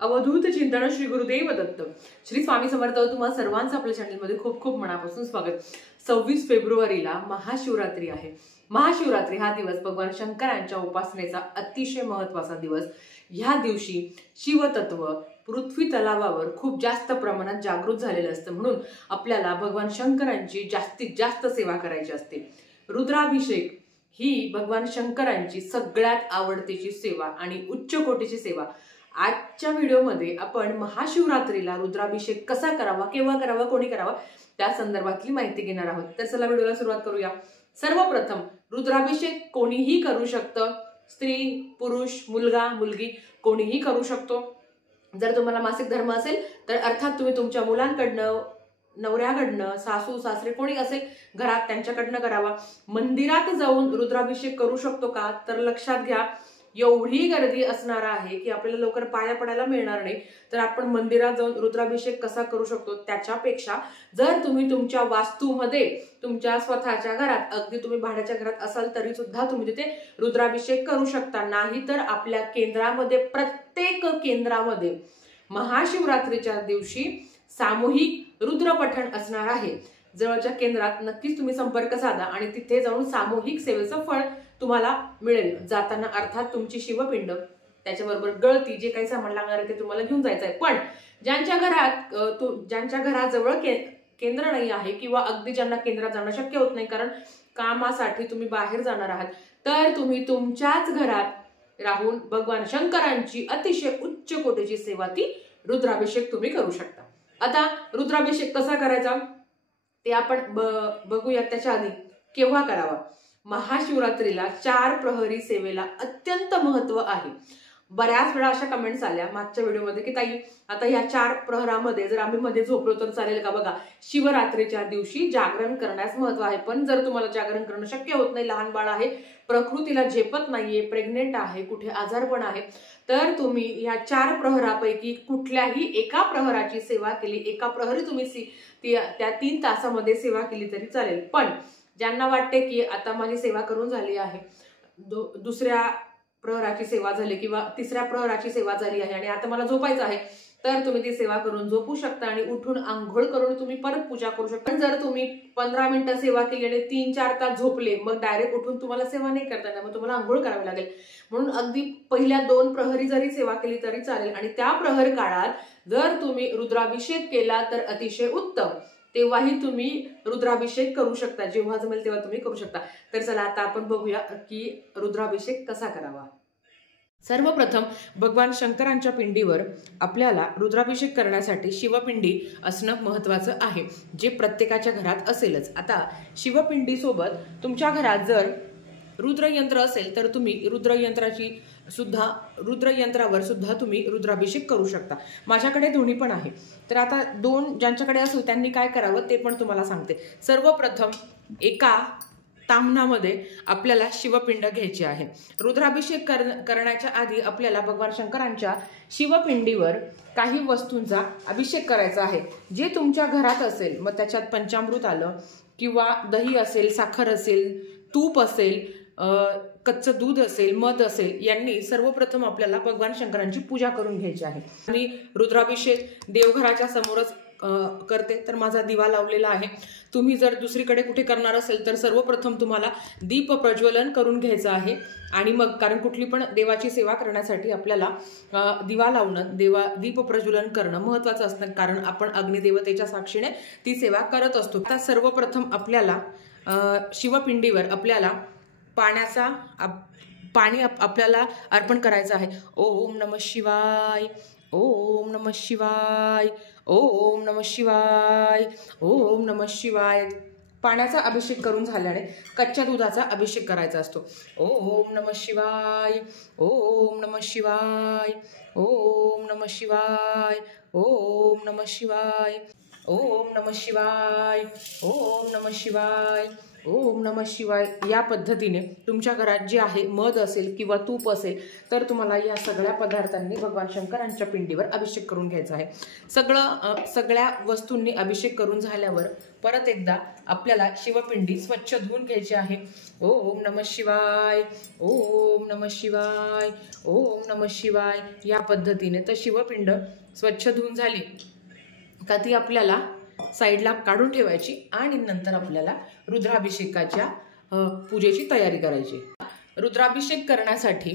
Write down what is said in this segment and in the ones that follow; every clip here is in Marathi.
अवधूत चिंतन श्री गुरुदेव दत्त श्री स्वामी समर्थ तुम्हा सर्वांचं आपल्या चॅनलमध्ये खूप खूप मनापासून स्वागत। 26 फेब्रुवारीला महाशिवरात्री आहे। महाशिवरात्री हा दिवस भगवान शंकरांच्या उपासनेचा अतिशय महत्त्वाचा दिवस। ह्या दिवशी शिवतत्व पृथ्वी तलावावर खूप जास्त प्रमाणात जागृत झालेलं असतं, म्हणून आपल्याला भगवान शंकरांची जास्तीत जास्त सेवा करायची असते। रुद्राभिषेक ही भगवान शंकरांची सगळ्यात आवडतीची सेवा आणि उच्च कोटीची सेवा। आजच्या व्हिडिओमध्ये आपण महाशिवरात्रीला रुद्राभिषेक कसा करावा, केव्हा करावा, कोणी करावा त्या संदर्भातली माहिती घेणार आहोत। तर चला व्हिडिओला सुरुवात करूया। सर्वप्रथम रुद्राभिषेक कोणीही करू शकतं, स्त्री पुरुष मुलगा मुलगी कोणीही करू शकतो। जर तुम्हाला मासिक धर्म असेल तर अर्थात तुम्ही तुमच्या मुलांकडनं, नवऱ्याकडनं, सासू सासरे कोणी असेल घरात त्यांच्याकडनं करावा। मंदिरात जाऊन रुद्राभिषेक करू शकतो का, तर लक्षात घ्या एवढी गर्दी असणार आहे की आपल्याला लवकर पाया पडायला मिळणार नाही। तर आपण मंदिरात जाऊन रुद्राभिषेक कसा करू शकतो त्याच्यापेक्षा जर तुम्ही तुमच्या वास्तूमध्ये तुमच्या स्वतःच्या घरात, अगदी तुम्ही भाड्याच्या घरात असाल तरी सुद्धा तुम्ही तिथे रुद्राभिषेक करू शकता। नाही तर आपल्या केंद्रामध्ये, प्रत्येक केंद्रामध्ये महाशिवरात्रीच्या दिवशी सामूहिक रुद्रपठण असणार आहे। जवळच्या केंद्रात नक्कीच तुम्ही संपर्क साधा आणि तिथे जाऊन सामूहिक सेवेचं फळ तुम्हाला मिळेल। जाताना अर्थात तुमची शिवपिंड, त्याच्याबरोबर गळती, जे काही सामान लागणार आहे ते तुम्हाला घेऊन जायचं आहे। पण ज्यांच्या घराजवळ केंद्र नाही आहे किंवा अगदी ज्यांना केंद्रात जाणं शक्य होत नाही कारण कामासाठी तुम्ही बाहेर जाणार आहात, तर तुम्ही तुमच्याच घरात राहून भगवान शंकरांची अतिशय उच्च कोटीची सेवा, ती रुद्राभिषेक तुम्ही करू शकता। आता रुद्राभिषेक कसा करायचा ते आपण बघूया। त्याच्या आधी केव्हा करावा? महाशिवरात्रीला 4 प्रहरी सेवेला अत्यंत महत्व आहे। बऱ्याच वेळा अशा कमेंट्स आल्या मागच्या व्हिडिओमध्ये की ताई आता या 4 प्रहरामध्ये जर आम्ही मध्ये झोपलो तर चालेल का? बघा, शिवरात्रीच्या दिवशी जागरण करण्यास महत्व आहे, पण जर तुम्हाला जागरण करणं शक्य होत नाही, लहान बाळ आहे, प्रकृतीला झेपत नाहीये, प्रेग्नेंट आहे, कुठे आजारपण आहे, तर तुम्ही या 4 प्रहरापैकी कुठल्याही एका प्रहराची सेवा केली, एका प्रहरी तुम्ही त्या 3 तासामध्ये सेवा केली तरी चालेल। पण ज्यांना वाटते की आता माझी सेवा करून झाली आहे, दुसऱ्या प्रहराची सेवा झाली किंवा तिसऱ्या प्रहराची सेवा झाली आहे आणि आता मला झोपायचं आहे, तर तुम्ही ती सेवा करून झोपू शकता आणि उठून आंघोळ करून तुम्ही परत पूजा करू शकता। पण जर तुम्ही 15 मिनिटं सेवा केली आणि 3-4 तास झोपले, मग डायरेक्ट उठून तुम्हाला सेवा नाही करता येणार, मग तुम्हाला आंघोळ करावी लागेल। म्हणून अगदी पहिल्या 2 प्रहरी जरी सेवा केली तरी चालेल आणि त्या प्रहर काळात जर तुम्ही रुद्राभिषेक केला तर अतिशय उत्तम, तेव्हाही तुम्ही रुद्राभिषेक करू शकता, जेव्हा जमेल तेव्हा तुम्ही करू शकता। तर चला आता आपण बघूया की रुद्राभिषेक कसा करावा। सर्वप्रथम भगवान शंकरांच्या पिंडीवर आपल्याला रुद्राभिषेक करण्यासाठी शिवपिंडी असणं महत्त्वाचं आहे, जे प्रत्येकाच्या घरात असेलच। आता शिवपिंडीसोबत तुमच्या घरात जर रुद्रयंत्र असेल तर तुम्ही रुद्रयंत्रावर सुद्धा तुम्ही रुद्राभिषेक करू शकता। माझ्याकडे दोन्ही पण आहे, तर आता 2 ज्यांच्याकडे असेल त्यांनी काय करावं ते पण तुम्हाला सांगते। सर्वप्रथम एका ताम्हणामध्ये आपल्याला शिवपिंड घ्यायची आहे। रुद्राभिषेक करण्याच्या आधी आपल्याला भगवान शंकरांच्या शिवपिंडीवर काही वस्तूंचा अभिषेक करायचा आहे। जे तुमच्या घरात असेल, मग त्याच्यात पंचामृत आलं किंवा दही असेल, साखर असेल, तूप असेल, कच्चं दूध असेल, मध असेल, यांनी सर्वप्रथम आपल्याला भगवान शंकरांची पूजा करून घ्यायची आहे। मी रुद्राभिषेक देवघराच्या समोरच करते, तर माझा दिवा लावलेला आहे। तुम्ही जर दुसरीकडे कुठे करणार असेल तर सर्वप्रथम तुम्हाला दीप प्रज्वलन करून घ्यायचं आहे आणि मग, कारण कुठली पण देवाची सेवा करण्यासाठी आपल्याला दिवा लावणं, दीप प्रज्वलन करणं महत्त्वाचं असतं, कारण आपण अग्निदेवतेच्या साक्षीने ती सेवा करत असतो। आता सर्वप्रथम आपल्याला शिवपिंडीवर आपल्याला पाणी आपल्याला अर्पण करायचं आहे। ओम नमः शिवाय, ओम नमः शिवाय, ओम नमः शिवाय, ओम नमः शिवाय। पाण्याचा अभिषेक करून झाल्याने कच्च्या दुधाचा अभिषेक करायचा असतो। ओम नमः शिवाय, ओम नमः शिवाय, ओम नमः शिवाय, ओम नमः शिवाय, ओम नमः शिवाय, ओम नमः शिवाय, ओम नमः शिवाय या पद्धतीने तुमच्या घरात जे आहे मध असेल किंवा तूप असेल तर तुम्हाला या सगळ्या पदार्थांनी भगवान शंकरांच्या पिंडीवर अभिषेक करून घ्यायचा आहे। सगळ्या वस्तूंनी अभिषेक करून झाल्यावर परत एकदा आपल्याला शिवपिंडी स्वच्छ धुवून घ्यायची आहे। ओम नमः शिवाय, ओम नमः शिवाय, ओम नमः शिवाय या पद्धतीने तर शिवपिंड स्वच्छ धुवून झाली का ती आपल्याला साईडला काढून ठेवायची आणि नंतर आपल्याला रुद्राभिषेकाच्या पूजेची तयारी करायची। रुद्राभिषेक करण्यासाठी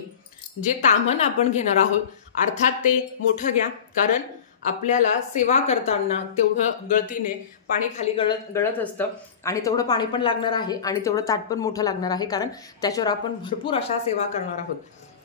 जे ताम्हण आपण घेणार आहोत अर्थात ते मोठं घ्या, कारण आपल्याला सेवा करताना तेवढं गळतीने पाणी खाली गळत असतं आणि तेवढं पाणी पण लागणार आहे आणि तेवढं ताट पण मोठं लागणार आहे, कारण त्याच्यावर आपण भरपूर अशा सेवा करणार आहोत।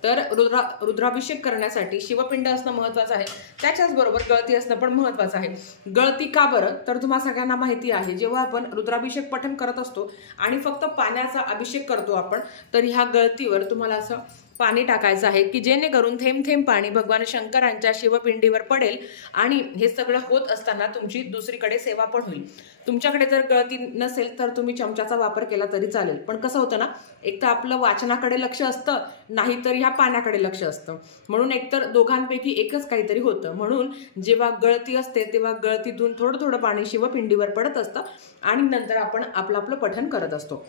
तर रुद्राभिषेक करण्यासाठी शिवपिंड असणं महत्त्वाचं आहे, त्याच्याच बरोबर गळती असणं पण महत्त्वाचं आहे। गळती का बरं, तर तुम्हा सगळ्यांना माहिती आहे जेव्हा आपण रुद्राभिषेक पठण करत असतो आणि फक्त पाण्याचा अभिषेक करतो आपण, तर ह्या गळतीवर तुम्हाला असं पाणी टाकायचं आहे की जेणेकरून थेंब थेंब पाणी भगवान शंकरांच्या शिवपिंडीवर पडेल आणि हे सगळं होत असताना तुमची दुसरीकडे सेवा पण होईल। तुमच्याकडे जर गळती नसेल तर तुम्ही चमच्याचा वापर केला तरी चालेल, पण कसं होतं ना, एक तर आपलं वाचनाकडे लक्ष असतं, नाहीतर ह्या पाण्याकडे लक्ष असतं, म्हणून एकतर दोघांपैकी एकच काहीतरी होतं। म्हणून जेव्हा गळती असते तेव्हा गळतीतून थोडं थोडं पाणी शिवपिंडीवर पडत असतं आणि नंतर आपण आपलं पठण करत असतो।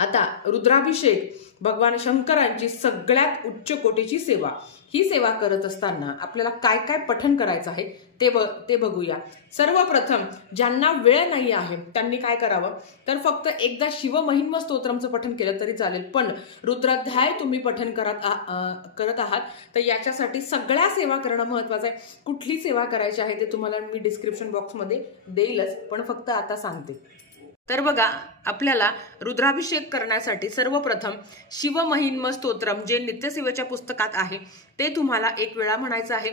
आता रुद्राभिषेक भगवान शंकरांची सगळ्यात उच्च कोटीची सेवा, ही सेवा करत असताना आपल्याला काय काय पठण करायचं आहे ते बघूया। सर्वप्रथम ज्यांना वेळ नाही आहे त्यांनी काय करावं, तर फक्त एकदा शिवमहिम्न स्तोत्रमचं पठण केलं तरी चालेल, पण रुद्राध्याय तुम्ही पठण करत आहात तर याच्यासाठी सगळ्या सेवा करणं महत्त्वाचं आहे। कुठली सेवा करायची आहे ते तुम्हाला मी डिस्क्रिप्शन बॉक्समध्ये देईलच, पण फक्त आता सांगते। तर बघा, आपल्याला रुद्राभिषेक करण्यासाठी सर्वप्रथम शिवमहिम्न स्तोत्रम जे नित्यसेवेच्या पुस्तकात आहे ते तुम्हाला एक वेळा म्हणायचं आहे।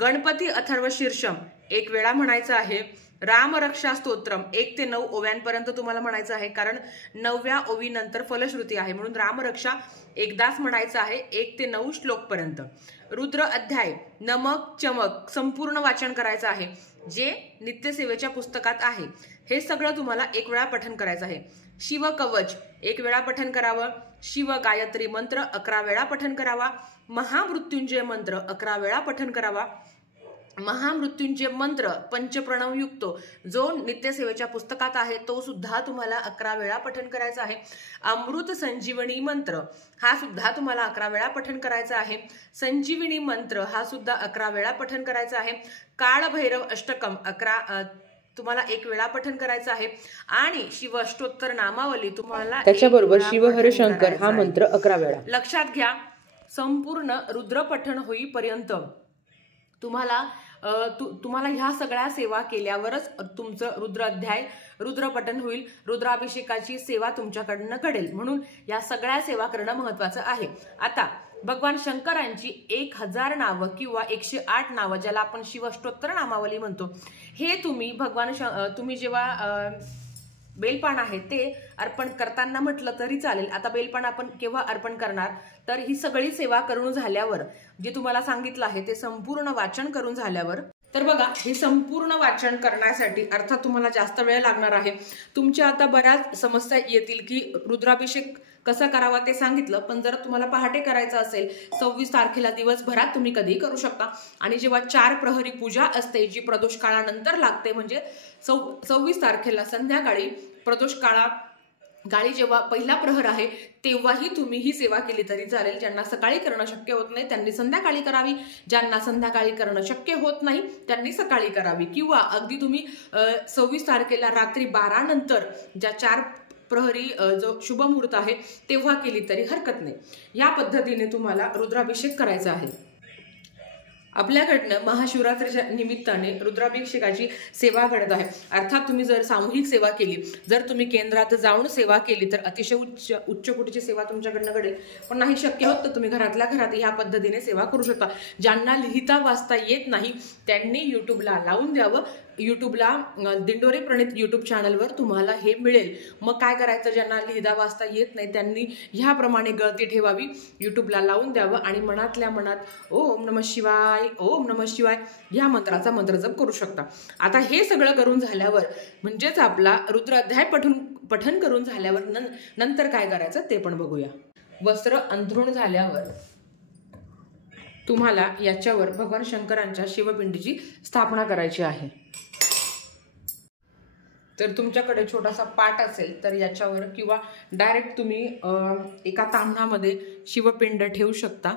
गणपती अथर्व शीर्षम एक वेळा म्हणायचं आहे। रामरक्षा स्तोत्रम 1 ते 9 ओव्यांपर्यंत तुम्हाला म्हणायचं आहे, कारण 9व्या ओवीनंतर फलश्रुती आहे, म्हणून रामरक्षा एकदाच म्हणायचं आहे 1 ते 9 श्लोकपर्यंत। रुद्र अध्याय नमक चमक संपूर्ण वाचन करायचं आहे जे नित्यसेवेच्या पुस्तकात आहे। हे सगळं तुम्हाला एक वेळा पठण करायचं आहे। शिव कवच एक वेळा पठण करावं। शिव गायत्री मंत्र 11 वेळा पठण करावा। महामृत्युंजय मंत्र 11 वेळा पठण करावा। महामृत्युंजय मंत्र पंचप्रणवयुक्त जो नित्यसेवेच्या पुस्तकात आहे तो सुद्धा तुम्हाला 11 वेळा पठण करायचा आहे। अमृत संजीवनी मंत्र हा सुद्धा तुम्हाला 11 वेळा पठण करायचा आहे। संजीवनी मंत्र हा सुद्धा 11 वेळा पठण करायचा आहे। काळभैरव अष्टकम 11 तुम्हाला 1 वेळा पठण करायचं आहे आणि शिव अष्टोत्तर नामावली तुम्हाला त्याच्याबरोबर शिव हर शंकर हा मंत्र 11 वेळा। लक्षात घ्या, संपूर्ण रुद्र पठण होईपर्यंत तुम्हाला ह्या सगळ्या सेवा केल्यावरच तुमचं रुद्र अध्याय रुद्रपठण होईल, रुद्राभिषेकाची सेवा तुमच्याकडनं घडेल, म्हणून या सगळ्या सेवा करणं महत्त्वाचं आहे। आता भगवान शंकरांची 1000 नावं किंवा 108 नावं ज्याला आपण शिव अष्टोत्तर नामावली म्हणतो, हे तुम्ही जेव्हा बेलपान आहे ते अर्पण करताना म्हटलं तरी चालेल। आता बेलपान आपण केव्हा अर्पण करणार, तर ही सगळी सेवा करून झाल्यावर जे तुम्हाला सांगितलं आहे ते संपूर्ण वाचन करून झाल्यावर। तर बघा, हे संपूर्ण वाचन करण्यासाठी अर्थात तुम्हाला जास्त वेळ लागणार आहे। तुमच्या आता बऱ्याच समस्या येतील की रुद्राभिषेक कसा करावा ते सांगितलं, पण जर तुम्हाला पहाटे करायचं असेल 26 तारखेला दिवसभरात तुम्ही कधीही करू शकता, आणि जेव्हा 4 प्रहरी पूजा असते जी प्रदोष काळानंतर लागते, म्हणजे 26 तारखेला संध्याकाळी प्रदोष काळी जेव्हा पहिला प्रहर आहे तेव्हाही तुम्ही ही सेवा केली तरी चालेल। ज्यांना सकाळी करणं शक्य होत नाही त्यांनी संध्याकाळी करावी, ज्यांना संध्याकाळी करणं शक्य होत नाही त्यांनी सकाळी करावी, किंवा अगदी तुम्ही 26 तारखेला रात्री 12 नंतर ज्या 4 प्रहरी जो शुभ मुहूर्त आहे तेव्हा केली तरी हरकत नाही। या पद्धतीने तुम्हाला रुद्राभिषेक करायचा आहे। आपल्याकडनं महाशिवरात्रीच्या निमित्ताने रुद्राभिषेकाची सेवा घडत आहे। अर्थात तुम्ही जर सामूहिक सेवा केली, जर तुम्ही केंद्रात जाऊन सेवा केली तर अतिशय उच्च कोटीची सेवा तुमच्याकडनं घडेल, पण नाही शक्य होत तर तुम्ही घरातल्या घरात ह्या पद्धतीने सेवा करू शकता। ज्यांना लिहिता वाचता येत नाही त्यांनी यूट्यूबला लावून द्यावं। यूट्यूबला दिंडोरे प्रणित यूट्यूब चॅनलवर तुम्हाला हे मिळेल। मग काय करायचं, ज्यांना लिहिता वाचता येत नाही त्यांनी ह्याप्रमाणे गळती ठेवावी, यूट्यूबला लावून द्यावं आणि मनातल्या मनात ओम नमः शिवाय, ओम नमः शिवाय ह्या मंत्राचा मंत्रजप करू शकता। आता हे सगळं करून झाल्यावर म्हणजेच आपला रुद्राध्याय पठण करून झाल्यावर नंतर काय करायचं ते पण बघूया. वस्त्र अंथरूण झाल्यावर तुम्हाला याच्यावर भगवान शंकरांच्या शिवपिंडीची स्थापना करायची आहे. तर तुमच्याकडे छोटासा पाट असेल तर याच्यावर किंवा डायरेक्ट तुम्ही एका ताम्हणामध्ये शिवपिंड ठेवू शकता.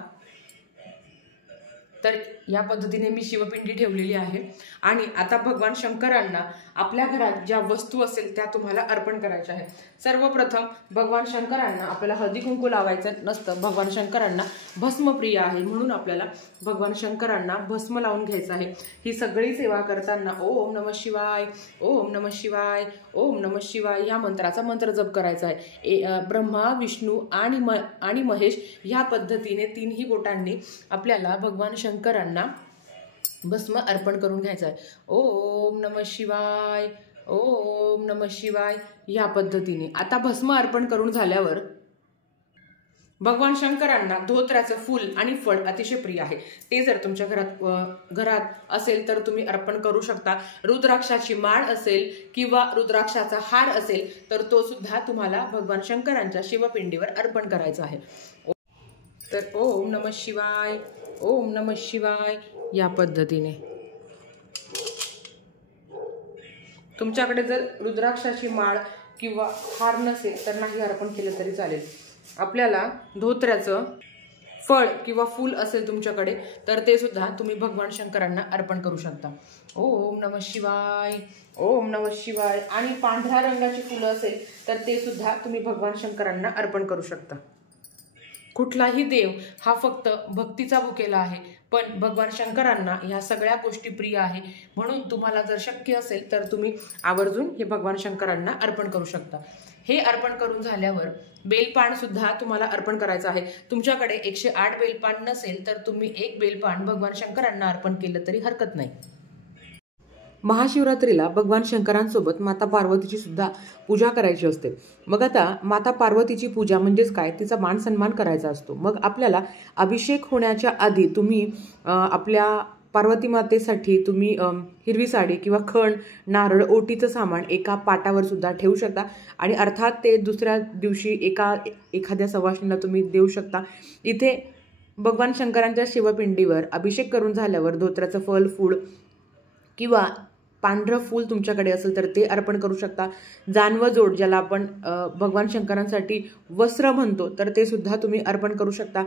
तर या पद्धतीने मी शिवपिंडी ठेवलेली आहे. आणि आता भगवान शंकरांना आपल्या घरात ज्या वस्तू असेल त्या तुम्हाला अर्पण करायच्या आहेत. सर्वप्रथम भगवान शंकरांना आपल्याला हळदी कुंकू लावायचं नसतं. भगवान शंकरांना भस्मप्रिय आहे म्हणून आपल्याला भगवान शंकरांना भस्म लावून घ्यायचं आहे. ही सगळी सेवा करताना ओम नमः शिवाय, ओम नमः शिवाय, ओम नमः शिवाय या मंत्राचा मंत्र जप करायचा आहे. ब्रह्मा, विष्णू आणि महेश ह्या पद्धतीने तीनही बोटांनी आपल्याला भगवान शंकरांना भस्म अर्पण करून घ्यायचं आहे. ओम नमः शिवाय, ओम नमः शिवाय या पद्धतीने. आता भस्म अर्पण करून झाल्यावर भगवान शंकरांना धोत्र्याचं फूल आणि फळ अतिशय प्रिय आहे. ते जर तुमच्या घरात असेल तर तुम्ही अर्पण करू शकता. रुद्राक्षाची माळ असेल किंवा रुद्राक्षाचा हार असेल तर तो सुद्धा तुम्हाला भगवान शंकरांच्या शिवपिंडीवर अर्पण करायचा आहे. तर ओम नमः शिवाय, ओम नमः शिवाय या पद्धतीने. तुमच्याकडे जर रुद्राक्षाची माळ किंवा हार नसेल तर नाही अर्पण केलं तरी चालेल. आपल्याला धोत्र्याचं फळ किंवा फूल असेल तुमच्याकडे तर ते सुद्धा तुम्ही भगवान शंकरांना अर्पण करू शकता. ओम नमः शिवाय, ओम नमः शिवाय. आणि पांढऱ्या रंगाची फुलं असेल तर ते सुद्धा तुम्ही भगवान शंकरांना अर्पण करू शकता. कुठलाही देव हा फक्त भक्तीचा भुकेला आहे, पण भगवान शंकरांना ह्या सगळ्या गोष्टी प्रिय आहे. म्हणून तुम्हाला जर शक्य असेल तर तुम्ही आवर्जून हे भगवान शंकरांना अर्पण करू शकता. हे अर्पण करून झाल्यावर बेलपान सुद्धा तुम्हाला अर्पण करायचं आहे. तुमच्याकडे 108 बेलपान नसेल तर तुम्ही एक बेलपान भगवान शंकरांना अर्पण केलं तरी हरकत नाही. महाशिवरात्रीला भगवान शंकरांसोबत माता पार्वतीची सुद्धा पूजा करायची असते. मग आता माता पार्वतीची पूजा म्हणजेच काय, तिचा मान सन्मान करायचा असतो. मग आपल्याला अभिषेक होण्याच्या आधी तुम्ही आपल्या पार्वती मातेसाठी तुम्ही हिरवी साडी किंवा खण, नारळ, ओटीचं सामान एका पाटावर सुद्धा ठेवू शकता. आणि अर्थात ते दुसऱ्या दिवशी एखाद्या सवाष्णीला तुम्ही देऊ शकता. इथे भगवान शंकरांच्या शिवपिंडीवर अभिषेक करून झाल्यावर धोत्र्याचं फळ, फूल किंवा पांढरं फूल तुमच्याकडे असेल तर ते अर्पण करू शकता. जानवं जोड ज्याला आपण भगवान शंकरांसाठी वस्त्र म्हणतो तर ते सुद्धा तुम्ही अर्पण करू शकता.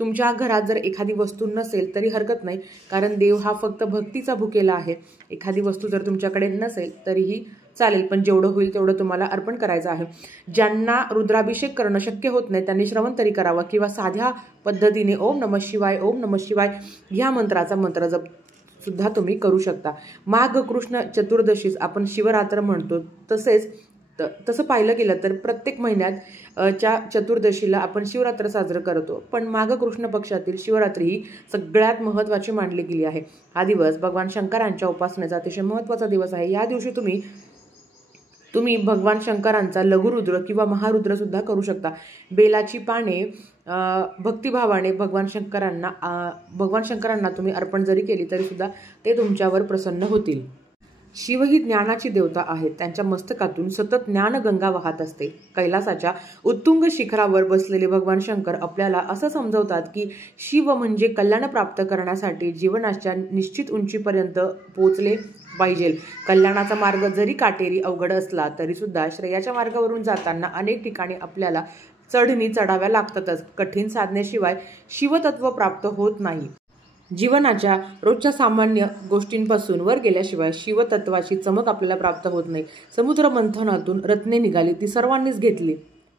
तुमच्या घरात जर एखादी वस्तू नसेल तरी हरकत नाही, कारण देव हा फक्त भक्तीचा भुकेला आहे. एखादी वस्तू जर तुमच्याकडे नसेल तरीही चालेल, पण जेवढं होईल तेवढं तुम्हाला अर्पण करायचं आहे. ज्यांना रुद्राभिषेक करणं शक्य होत नाही त्यांनी श्रवण तरी करावा किंवा साध्या पद्धतीने ओम नमः शिवाय, ओम नमः शिवाय ह्या मंत्राचा मंत्र जप सुद्धा तुम्ही करू शकता. माघ कृष्ण चतुर्दशीस आपण शिवरात्र म्हणतो. तसं पाहिलं गेलं तर प्रत्येक महिन्यात च्या चतुर्दशीला आपण शिवरात्र साजरं करतो, पण माघ कृष्ण पक्षातील शिवरात्री ही सगळ्यात महत्त्वाची मानली गेली आहे. हा दिवस भगवान शंकरांच्या उपासनेचा अतिशय महत्त्वाचा दिवस आहे. या दिवशी तुम्ही भगवान शंकरांचा लघुरुद्र किंवा महारुद्र सुद्धा करू शकता. बेलाची पाने भक्तिभावाने भगवान शंकरांना तुम्ही अर्पण जरी केली तरी सुद्धा ते तुमच्यावर प्रसन्न होतील. शिव ही ज्ञानाची देवता आहेत. त्यांच्या मस्तकातून सतत ज्ञानगंगा वाहत असते. कैलासाच्या उत्तुंग शिखरावर बसलेले भगवान शंकर आपल्याला असं समजवतात की शिव म्हणजे कल्याण प्राप्त करण्यासाठी जीवनाच्या निश्चित उंचीपर्यंत पोचले पाहिजे. कल्याणाचा मार्ग जरी काटेरी अवघड असला तरी सुद्धा श्रेयाच्या मार्गावरून जाताना अनेक ठिकाणी आपल्याला चढणी चढाव्या लागतातच. कठीण साधनेशिवाय शिवतत्व प्राप्त होत नाही. जीवनाच्या रोजच्या सामान्य गोष्टींपासून वर गेल्याशिवाय शिवतत्वाची चमक आपल्याला प्राप्त होत नाही. समुद्र मंथनातून रत्ने निघाली, ती सर्वांनीच घेतली,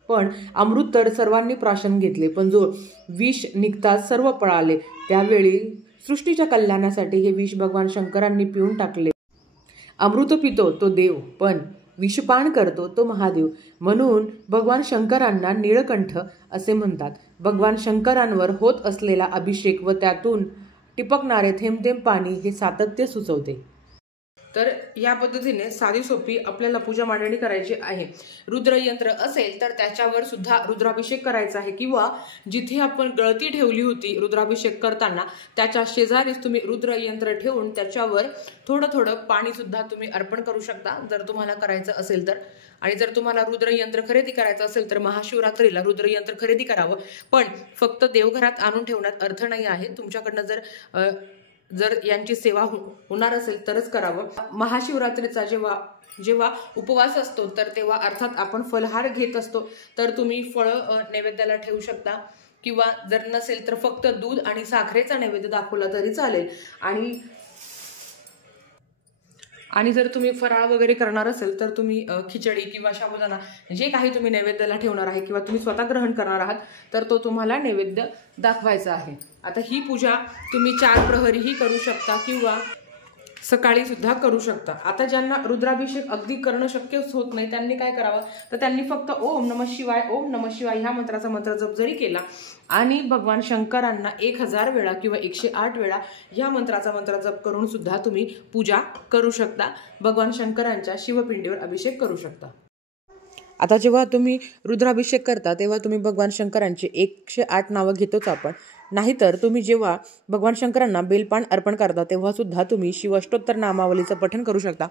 पण अमृत तर सर्वांनी प्राशन घेतले. पण जो विष निघताच सर्व पळाले. त्यावेळी सृष्टीच्या कल्याणासाठी हे विष भगवान शंकरांनी पिऊन टाकले. अमृत पितो तो देव, पण विषपान करतो तो महादेव. म्हणून भगवान शंकरांना नीळकंठ असे म्हणतात. भगवान शंकरांवर होत असलेला अभिषेक व त्यातून टिपकणारे थेंब थेंब पाणी हे सातत्य सुचवते. तर या पद्धतीने साधी सोपी आपल्याला पूजा मांडणी करायची आहे। रुद्रयंत्र असेल तर त्याच्यावर सुद्धा रुद्राभिषेक करायचा आहे, किंवा जिथे आपण गळती ठेवली होती रुद्राभिषेक करताना त्याच्या शेजारीच तुम्ही रुद्रयंत्र ठेवून त्याच्यावर थोडं थोडं पाणी सुद्धा तुम्ही अर्पण करू शकता जर तुम्हाला करायचं असेल तर। आणि जर तुम्हाला रुद्रयंत्र खरेदी करायचं असेल तर महाशिवरात्रीला रुद्रयंत्र खरेदी करावं, पण फक्त देवघरात आणून ठेवण्यात अर्थ नाही आहे। तुमच्याकडनं जर यांची सेवा होणार असेल तरच करावं। महाशिवरात्रीचा जेव्हा उपवास असतो तर तेव्हा अर्थात आपण फलहार घेत असतो, तर तुम्ही फळं नैवेद्याला ठेवू शकता, किंवा जर नसेल तर फक्त दूध आणि साखरेचा नैवेद्य दाखवला तरी चालेल। आणि जर तुम्ही फराळ वगैरे करणार असेल तर तुम्ही खिचडी किंवा साबुदाणा जे काही तुम्ही नैवेद्याला ठेवणार आहे किंवा तुम्ही स्वतः ग्रहण करणार आहात तर तो तुम्हाला नैवेद्य दाखवायचा आहे। आता ही पूजा तुम्ही 4 प्रहरीही करू शकता किंवा सकाळी सुद्धा करू शकता। आता ज्यांना रुद्राभिषेक अगदी करणं शक्य होत नाही त्यांनी काय करावं, तर त्यांनी फक्त ओम नमः शिवाय ओम नमः शिवाय ह्या मंत्राचा मंत्र जप जरी केला आणि भगवान शंकरांना 1000 वेळा किंवा 108 वेळा ह्या मंत्राचा मंत्र जप करून सुद्धा तुम्ही पूजा करू शकता, भगवान शंकरांच्या शिवपिंडीवर अभिषेक करू शकता। आता जेव्हा तुम्ही रुद्राभिषेक करता तेव्हा तुम्ही भगवान शंकरांचे 108 नावं घेतोच आपण, नाहीतर तुम्ही जेव्हा भगवान शंकरांना बेलपान अर्पण करता तेव्हा सुद्धा तुम्ही शिवाष्टोत्तर नामावलीचं पठण करू शकता।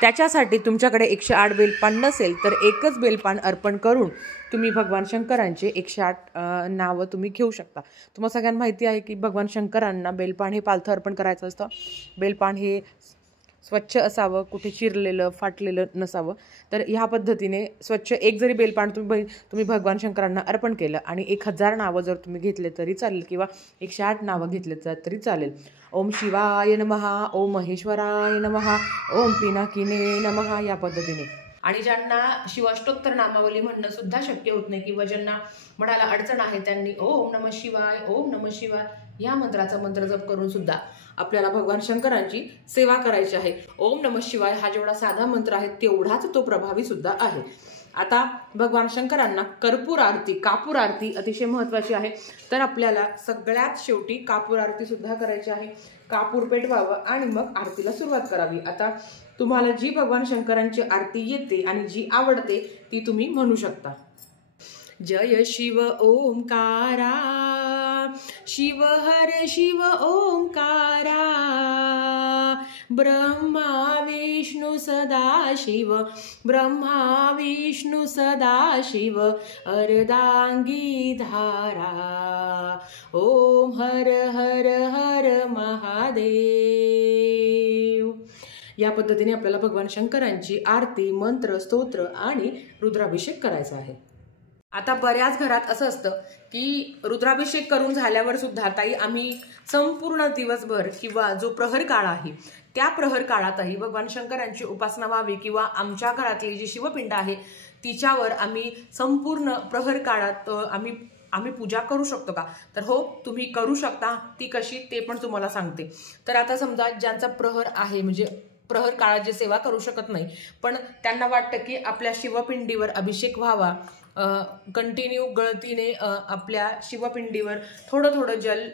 त्याच्यासाठी तुमच्याकडे 108 बेलपान नसेल तर एकच बेलपान अर्पण करून तुम्ही भगवान शंकरांचे 108 नावं तुम्ही घेऊ शकता। तुम्हाला सगळ्यांना माहिती आहे की भगवान शंकरांना बेलपान हे पालथं अर्पण करायचं असतं। बेलपान हे स्वच्छ असावं, कुठे चिरलेलं फाटलेलं नसावं। तर ह्या पद्धतीने स्वच्छ एक जरी बेलपान तुम्ही भगवान शंकरांना अर्पण केलं आणि 1000 नावं जर तुम्ही घेतले तरी चालेल, किंवा 108 नावं घेतले तरी चालेल। ओम शिवाय नमः, ओम महेश्वराय नमः, ओम पिनाकिने नमः या पद्धतीने। आणि ज्यांना शिवाष्टोत्तर नामावली म्हणणं सुद्धा शक्य होत नाही किंवा ज्यांना म्हणायला अडचण आहे त्यांनी ओम नमः शिवाय या मंत्राचा मंत्र जप करून सुद्धा आपल्याला भगवान शंकरांची सेवा करायची आहे। ओम नमः शिवाय हा जेवढा साधा मंत्र आहे तेवढाच तो प्रभावी सुद्धा आहे। आता भगवान शंकरांना कापूर आरती अतिशय महत्त्वाची आहे, तर आपल्याला सगळ्यात शेवटी कापूर आरती सुद्धा करायची आहे। कापूर पेटवावं आणि मग आरतीला सुरुवात करावी। आता तुम्हाला जी भगवान शंकरांची आरती येते आणि जी आवडते ती तुम्ही म्हणू शकता। जय शिव ओंकारा, शिव हर शिव ओंकारा, ब्रह्मा विष्णु सदाशिव, ब्रह्मा विष्णु सदाशिव, अर्धांगी धारा, ओम हर हर हर महादेव। या पद्धतीने आपल्याला भगवान शंकरांची आरती, मंत्र, स्तोत्र आणि रुद्राभिषेक करायचा आहे। आता बऱ्याच घरात असं असतं की रुद्राभिषेक करून झाल्यावर सुद्धा ताई आम्ही संपूर्ण दिवसभर किंवा जो प्रहर काळ आहे त्या प्रहर काळातही भगवान शंकरांची उपासना व्हावी, किंवा आमच्या घरातली जी शिवपिंड आहे तिच्यावर आम्ही संपूर्ण प्रहर काळात आम्ही पूजा करू शकतो का? तर हो, तुम्ही करू शकता। ती कशी ते पण तुम्हाला सांगते। तर आता समजा ज्यांचा प्रहर आहे, म्हणजे प्रहर काळात जे सेवा करू शकत नाही, पण त्यांना वाटतं की आपल्या शिवपिंडीवर अभिषेक व्हावा, कंटिन्यू गळतीने आपल्या शिवपिंडीवर थोडं थोडं जल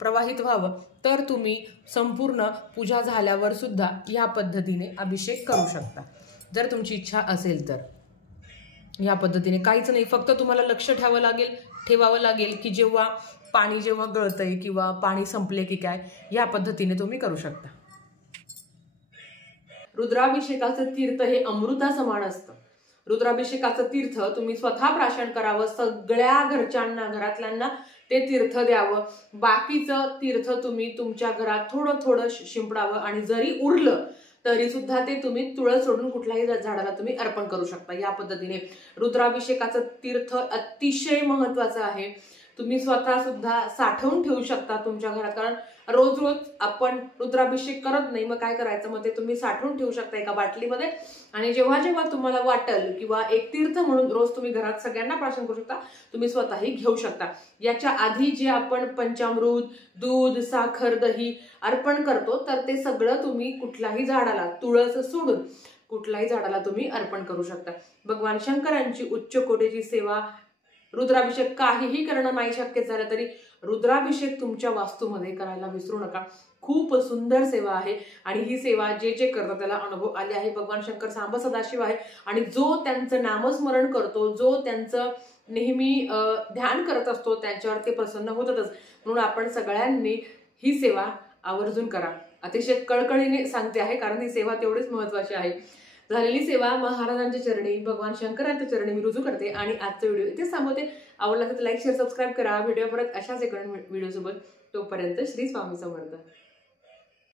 प्रवाहित व्हावं, तर तुम्ही संपूर्ण पूजा झाल्यावर सुद्धा या पद्धतीने अभिषेक करू शकता जर तुमची इच्छा असेल तर। या पद्धतीने काहीच नाही, फक्त तुम्हाला लक्ष ठेवावं लागेल की जेव्हा पाणी गळतंय किंवा पाणी संपले की काय, या पद्धतीने तुम्ही करू शकता। रुद्राभिषेकाचं तीर्थ हे अमृता समान असतं। रुद्राभिषेकाचं तीर्थ तुम्ही स्वतः प्राशन करावं, सगळ्या घरातल्यांना ते तीर्थ द्यावं। बाकीचं तीर्थ तुम्ही तुमच्या घरात थोडं थोडं शिंपडावं, आणि जरी उरलं तरी सुद्धा ते तुम्ही तुळस सोडून कुठल्याही झाडाला तुम्ही अर्पण करू शकता। या पद्धतीने रुद्राभिषेकाचं तीर्थ अतिशय महत्त्वाचं आहे। तुम्ही स्वतः सुद्धा साठवून ठेवू शकता तुमच्या घरात, कारण रोज रोज आपण रुद्राभिषेक करत नाही, मग काय करायचं, मग ते तुम्ही साठवून ठेवू शकता एका बाटलीमध्ये, आणि जेव्हा जेव्हा तुम्हाला वाटेल किंवा एक तीर्थ म्हणून रोज तुम्ही घरात सगळ्यांना प्राशन करू शकता, तुम्ही स्वतःही घेऊ शकता। याच्या आधी जे आपण पंचामृत, दूध, साखर, दही अर्पण करतो तर ते सगळं तुम्ही कुठल्याही झाडाला, तुळस सोडून कुठल्याही झाडाला तुम्ही अर्पण करू शकता। भगवान शंकरांची उच्च कोटीची सेवा, रुद्राभिषेक काहीही करणं नाही शक्य झालं तरी रुद्राभिषेक तुमच्या वास्तूमध्ये करायला विसरू नका. खूप सुंदर सेवा आहे आणि ही सेवा जे जे करतात त्याला अनुभव आले आहे. भगवान शंकर सांब सदाशिव आहे आणि जो त्यांचं नामस्मरण करतो, जो त्यांचं नेहमी ध्यान करत असतो, त्यांच्यावर ते प्रसन्न होतातच. म्हणून आपण सगळ्यांनी ही सेवा आवर्जून करा. अतिशय कळकळीने सांगते आहे, कारण ही सेवा तेवढीच महत्वाची आहे. झालेली सेवा महाराजांच्या चरणी, भगवान शंकरांच्या चरणी मी रुजू करते आणि आजचा व्हिडिओ इथेच थांबवते. आवडला तर लाईक शेअर सबस्क्राईब करा. व्हिडिओ परत अशाच एका व्हिडिओ सोबत. तोपर्यंत श्री स्वामी समर्थ.